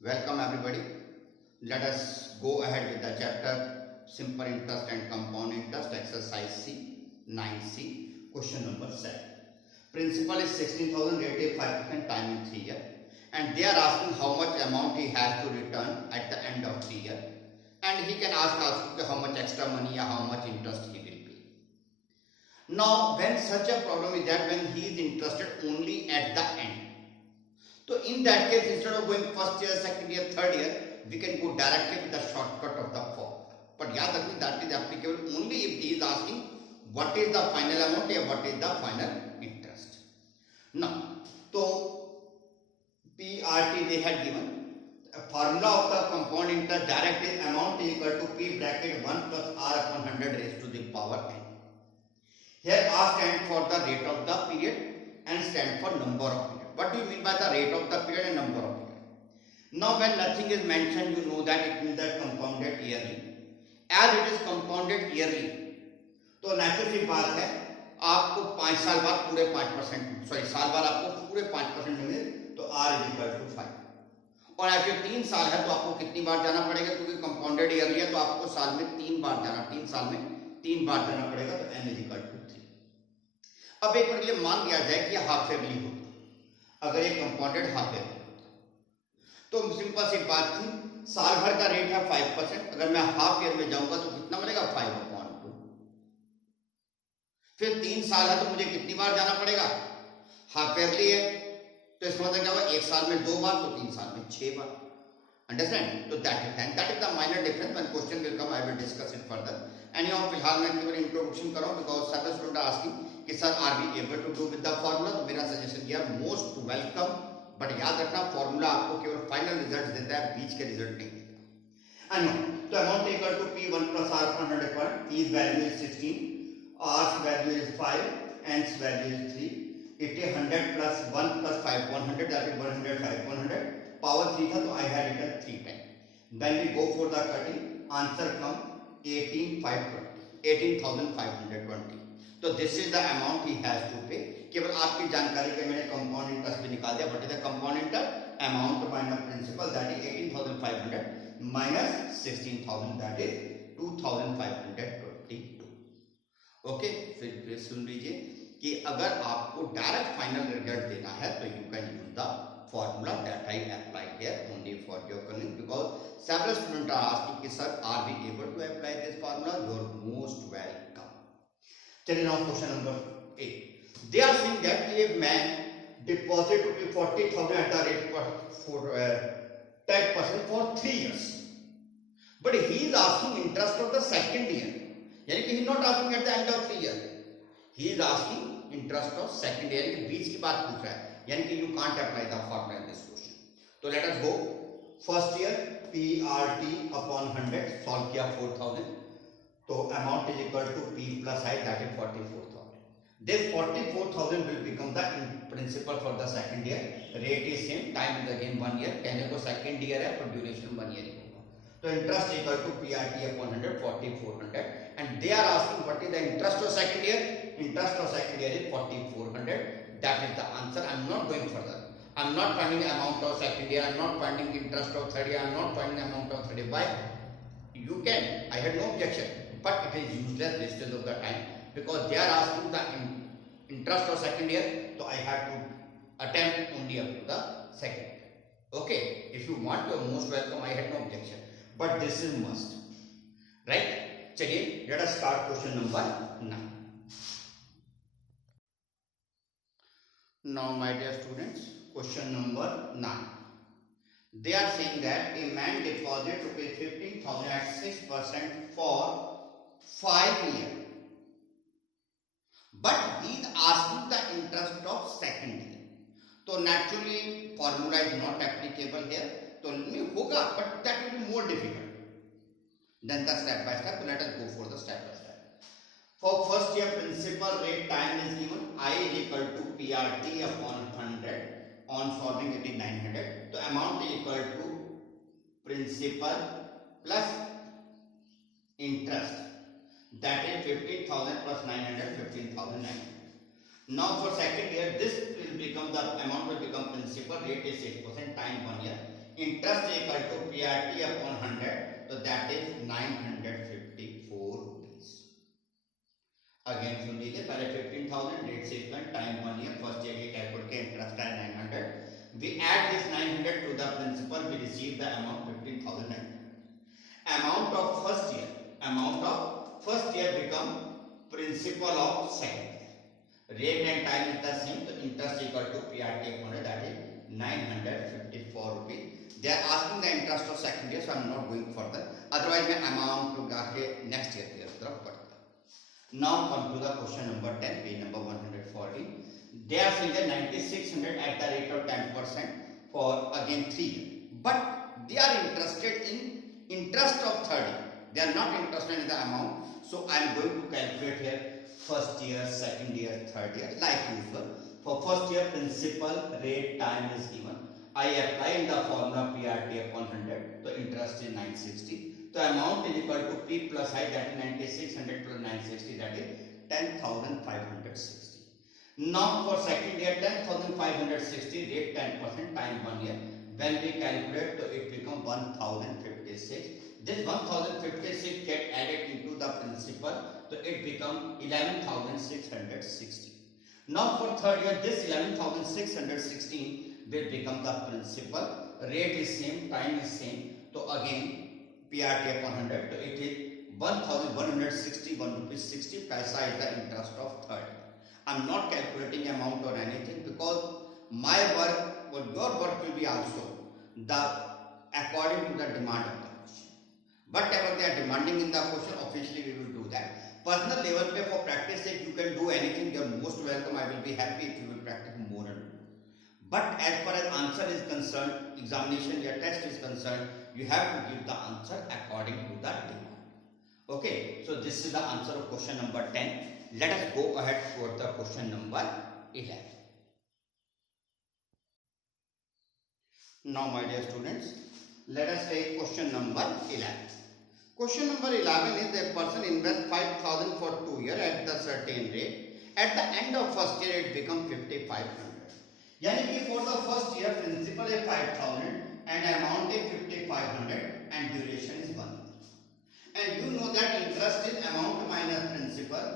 Welcome everybody. Let us go ahead with the chapter Simple Interest and Compound Interest, exercise C, 9C, question number 7. Principal is 16,000, rate is 5%, time in 3 years. And they are asking how much amount he has to return at the end of 3 years. And he can ask also how much extra money or how much interest he will pay. Now, when such a problem is that when he is interested only at the end, so in that case, instead of going first year, second year, third year, we can go directly with the shortcut of the form. But yaad rakhni, that is applicable only if he is asking what is the final amount or what is the final interest. Now, so PRT they had given a formula of the compound interest direct is amount is equal to P bracket 1 plus R upon 100 raised to the power n. Here R stands for the rate of the period and stands for number of period. What do you mean by the rate of the period and number of period? Now when nothing is mentioned, you know that it means that compounded yearly. As it is compounded yearly, तो natural सी बात है आपको 5 साल बाद पूरे 5% sorry साल बाद आपको पूरे 5% मिले तो R इज इक्वल टू 5 और ऐसे 3 साल है तो आपको कितनी बार जाना पड़ेगा क्योंकि कंपाउंडेड ईयरली है तो आपको साल में 3 बार जाना 3 साल में 3 बार जाना पड़ेगा तो n इज इक्वल टू 3। अब एक बार के लिए मान लिया जाए कि हाफ ईयरली हो अगर ये कंपाउंडेड हाफ ईयरली तो सिंपल सी बात थी साल भर का रेट है 5%। अगर मैं हाफ ईयर में जाऊंगा तो कितना मिलेगा 5/2। फिर 3 साल है तो मुझे कितनी बार जाना पड़ेगा हाफ ईयरली है तो इसका मतलब क्या हुआ 1 साल में 2 बार तो 3 साल में 6 बार। अंडरस्टैंड? तो that is the minor difference when question will come I will discuss it further. Anyhow फिलहाल मैं केवल इंट्रोडक्शन कर रहा हूं बिकॉज़ सभी स्टूडेंट आर आस्किंग कि sir are we able to do with the formula. तो मेरा सजेशन किया मोस्ट वेलकम, बट याद रखना फार्मूला आपको केवल फाइनल रिजल्ट देता है, बीच के रिजल्ट नहीं देता। तो amount equal to P1 plus R upon 100 P's value is 16, R's value is 5, N's value is 3. It is 100 plus 1 plus 5 100, that is 100 5 100 power 3 था तो I had it at 3 times. Then we go for the cutting, answer come 18,520. तो this is the amount he has to pay. केवल आपकी जानकारी के मैंने compound interest भी निकाल दिया। What is the compound interest? Amount minus principal that is 18,500 minus 16,000 that is 2,522। Okay, फिर सुन लीजिए कि अगर आपको डायरेक्ट फाइनल रिजल्ट देना है तो you can use the formula that I applied here only for your convenience because several students are asking कि sir are we able to apply this formula? You are most welcome. चलिए now question number 8. They are saying that a man deposit to be 40,000 at the rate for 10% for 3 years, but he is asking interest of the second year. यानी कि he is not asking at the end of 3 years. He is asking interest of second year के बीच की बात पूछ रहा है, यानी कि you can't apply the formula in this question. तो let us go first year PRT upon 100 solve किया 4000 तो amount is equal to P plus I that is 44,000। This 44,000 will become the principal for the second year. Rate is same, time is again 1 year, कहने को second year है पर duration 1 year ही होगा। तो interest equal to PRT upon 100 4400 and they are asking what is the interest of second year. Interest of second year is 4400। That is the answer. I am not going further. I am not finding the amount of second year. I am not finding interest of third year. I am not finding the amount of 35. You can. I had no objection. But it is useless wastage of the time because they are asking the interest of second year. So I have to attempt only up to the second year. Okay. If you want, you are most welcome. I had no objection. But this is must. Right? चलिए, let us start question number 9. Now my dear students, question number 9. They are saying that a man deposit rupees 15,000 at 6% for 5 years, but he is asking the interest of second year. तो naturally formula is not applicable here. तो होगा, but that will be more difficult than the step by step. Let us go for the step by step. For first year principal rate time is given I is equal to PRT upon 100 on solving it is 900. So amount is equal to principal plus interest that is 15,000 plus 900 15,900. Now for second year this will become the amount will become principal rate is 6% time 1 year interest equal to PRT upon 100, तो that is 954 rupees. Again सुन लीजिए, पहले 15,000 डेट से equal time 1 year, first year के calculate के interest है 900, we add this 900 to the principal, we receive the amount 15,900. Amount of first year become principal of second year. Rate and time is the same, so interest equal to PRT upon it, that is 954 rupees. They are asking the interest of second year, so I am not going further. Otherwise मैं amount to जाके next year की तरफ बढ़ता. Now come to the question number 10, page number 140. They are saying that 9600 at the rate of 10% for again 3 years, but they are interested in interest of 30. They are not interested in the amount, so I am going to calculate here first year, second year, third year like usual. For first year, principal rate time is given. I apply in the formula PRT upon 100, so interest is 960. So amount is equal to P plus I, that is 9600 plus 960, that is 10,560. Now for second year, 10,560 rate 10%, time 1 year. When we calculate, so it becomes 1,056. This 1,056 get added into the principal, so it becomes 11,660. Now for third year, this 11,616 will become the principal. Rate is same, time is same. So again PRT upon 100, so it is 1,161 rupees 60 paisa is the interest of third. I am not calculating amount or anything, because my work or your work will be also the according to the demand of the question. Whatever they are demanding in the question, obviously we will do that. Personal level पे for practice sake you can do anything. You are most welcome. I will be happy if you will practice more and more. But as far as answer is concerned, examination or test is concerned, you have to give the answer according to the demand. Okay, so this is the answer of question number 10. Let us go ahead for the question number 11. Now my dear students, let us take question number 11. Question number 11 is that person invests 5,000 for 2 years at the certain rate. At the end of first year it becomes 5,500. यानी कि for the first year principal is 5,000 and amount is 5,500 and duration is 1 year. And you know that interest is amount minus principal.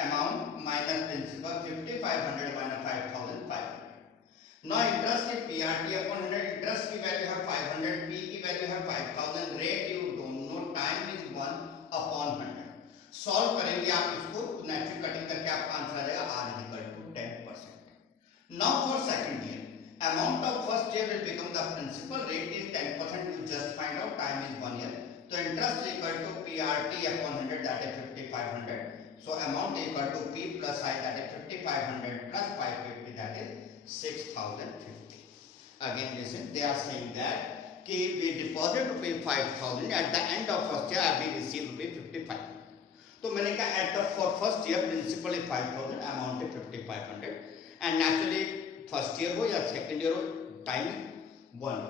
Amount minus principal 5,500 minus 5,500. Now interest is PRT upon 100. Interest की value है 500, P की value है 5,000, rate you don't know, time is 1 upon 100. Solve करेंगे आप इसको, natural cutting करके आपका answer आ जाएगा R equal to 10%. Now for second year, amount of first year will become the principal, rate is 10%. You just find out, time is 1 year. So interest equal to PRT upon 100, that is 5,500. So amount equal to P plus I, that is 5,500 plus 550, that is 6,050. Again listen, they are saying that कि we deposit rupees 5,000 at the end of first year we receive rupees 55,000. तो मैंने कहा at the for first year principal is 5,000, amount is 5,500 and naturally first year हो या second year हो, time 1.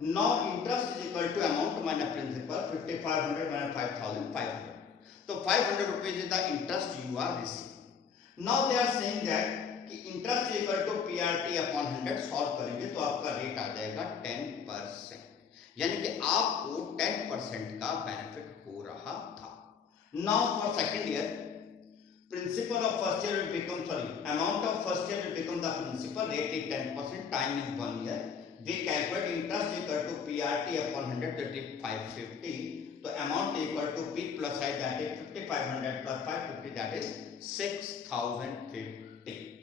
Now interest is equal to amount minus principal, 5,500 minus 5,500. So 500 rupees is the interest you are receiving. Now they are saying that कि interest equal to PRT upon 100 solve करेंगे तो आपका rate आ जाएगा 10%. यानी कि आपको 10% का बेनिफिट हो रहा था. Now for second year, principal of first year will become amount of first year will become the principal, rate is 10%, time is 1 year. We calculate interest equal to PRT upon 100, that is 550. So amount equal to P plus I, that is 5,500 plus 550, that is 6,050.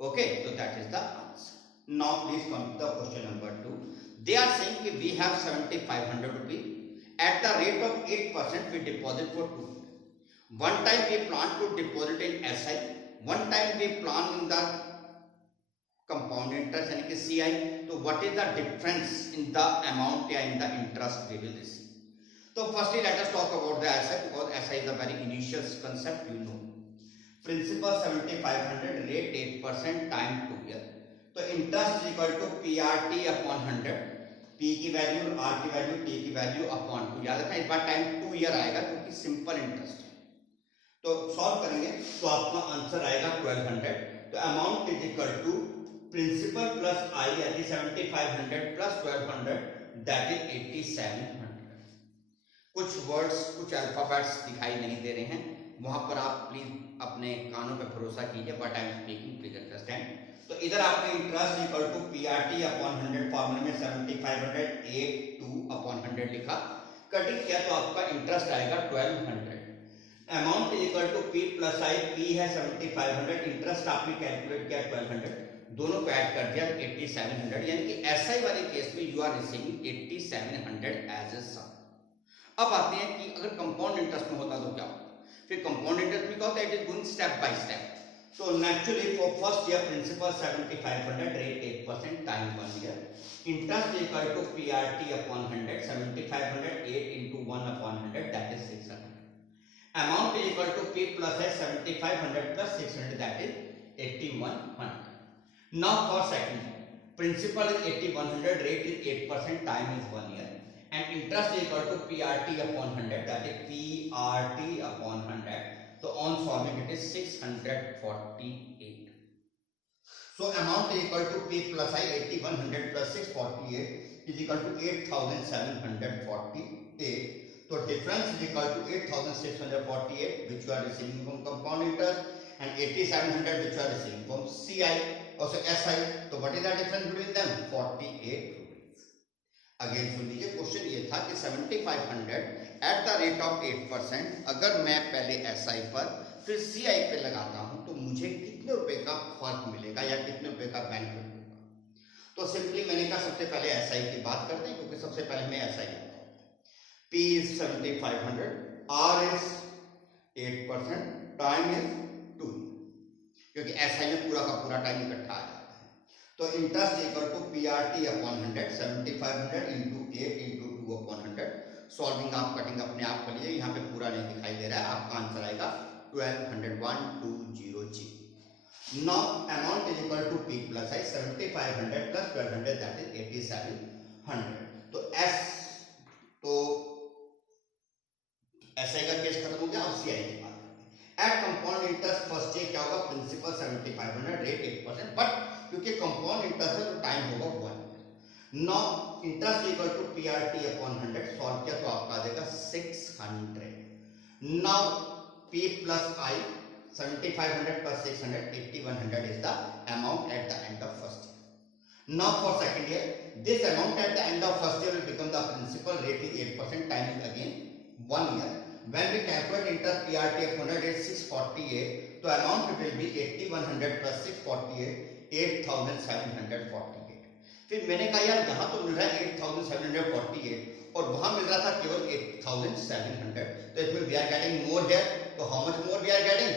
Okay, so that is the answer. Now please come to the question number 2. They are saying that we have 7,500 rupees. At the rate of 8% we deposit for 2 years. One time we plan to deposit in SI. One time we plan in the compound interest यानी कि CI. तो what is the difference in the amount या in the interest we will receive? So firstly let us talk about the SI, because SI is a very initial concept, you know. Principal 7,500, rate 8%, time 2 years. तो interest equal to PRT upon 100. P की value, R की value, T की value upon 2. याद रखना इस बार time 2 year आएगा क्योंकि simple interest है. तो सॉल्व करेंगे तो आपका आंसर आएगा 1200. तो amount is equal to principal plus I यानी 7,500 प्लस 1200 दैट इज 8700। कुछ वर्ड्स, कुछ अल्फाबेट्स दिखाई नहीं दे रहे हैं, वहां पर आप प्लीज अपने कानों पे भरोसा कीजिए, but I am speaking, please understand. तो इधर आपने interest equal to PRT upon 100 फॉर्मूले में 7500 82 अपॉन 100 लिखा, कटिंग किया तो आपका इंटरेस्ट आएगा 1200। Amount equal to P plus I, P है 7500, इंटरेस्ट आपने कैलकुलेट किया 1200, दोनों को ऐड कर दिया 8700, यानी कि एसआई वाले केस में you are receiving 8700 as a sum. अब आते हैं कि अगर कंपाउंड इंटरेस्ट में होता तो क्या होता, फिर कंपाउंड इंटरेस्ट में क्या होता है, it is going step by step. So naturally for first year principal 7500, rate 8%, time 1 year, interest equal to PRT upon 100, 7500 8 into 1 upon 100, that is 600. Amount is equal to P plus S, 7500 plus 600, that is 8100. Now for second year, principal is 8100, rate is 8%, time is 1 year, and interest is equal to PRT upon 100, that is PRT upon 100. So on solving it is 648. So amount is equal to P plus I, 8100 plus 648 is equal to 8748. So difference is equal to 8648 which you are receiving from compound interest and 8700 which you are receiving from CI, also SI. So what is the difference between them? 48 rupees. Again सुन लीजिए, question ये था कि 7500 at the rate of 8%, अगर मैं पहले SI पर फिर सीआई पे लगाता हूं तो मुझे कितने रुपए का फर्क मिलेगा या कितने रुपए का बेनिफिट होगा। तो सिंपली मैंने कहा सबसे पहले एसआई की बात करते हैं, क्योंकि सबसे पहले हमें एसआई आता है। P is 7500, R is 8%, time is 2, क्योंकि एसआई में पूरा का पूरा टाइम इकट्ठा आ जाता है। तो interest equal to PRT upon 100, 7500 into 8 into 2 upon 100। Solving आप कटिंग अपने आप कर लीजिए, यहाँ पे पूरा नहीं दिखाई दे रहा है, आपका आंसर आएगा 1200, 1200G। Now amount is equal to P plus I, 7500 plus 1200 that is 8700। तो एसआई का केस खत्म हो गया और सीआई की बात करते हैं। At compound interest first year क्या होगा, प्रिंसिपल 7500, रेट 8%, बट क्योंकि कंपाउंड इंटरेस्ट है तो टाइम होगा 1 year. Now interest equal to PRT upon 100, solve किया तो आपका आ जाएगा 600। Now P plus I, 7500 plus 600, 8100 is the amount at the end of first year. Now for second year, this amount at the end of first year will become the principal, rate is 8%, time is again 1 year. When we calculate interest PRT of 100 is 648, so amount will be 8100 plus 648, 8748। फिर मैंने कहा यार यहाँ तो मिल रहा है 8748 और वहां मिल रहा था केवल 8700, तो इसमें we are getting more here, तो how much more we are getting,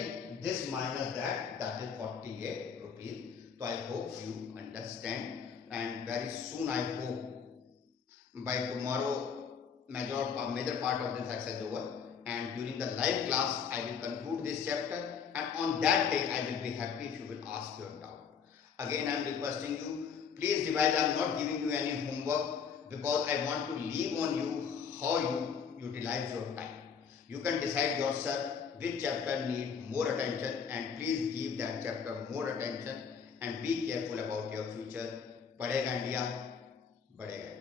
this minus that is 48 rupees. तो I hope you understand and very soon I hope by tomorrow major part of this exercise is over, and during the live class I will conclude this chapter, and on that day I will be happy if you will ask your doubt. Again I am requesting you, please revise. I am not giving you any homework because I want to leave on you how you utilize your time. You can decide yourself which chapter need more attention, and please give that chapter more attention and be careful about your future. बढ़ेगा India, बढ़ेगा।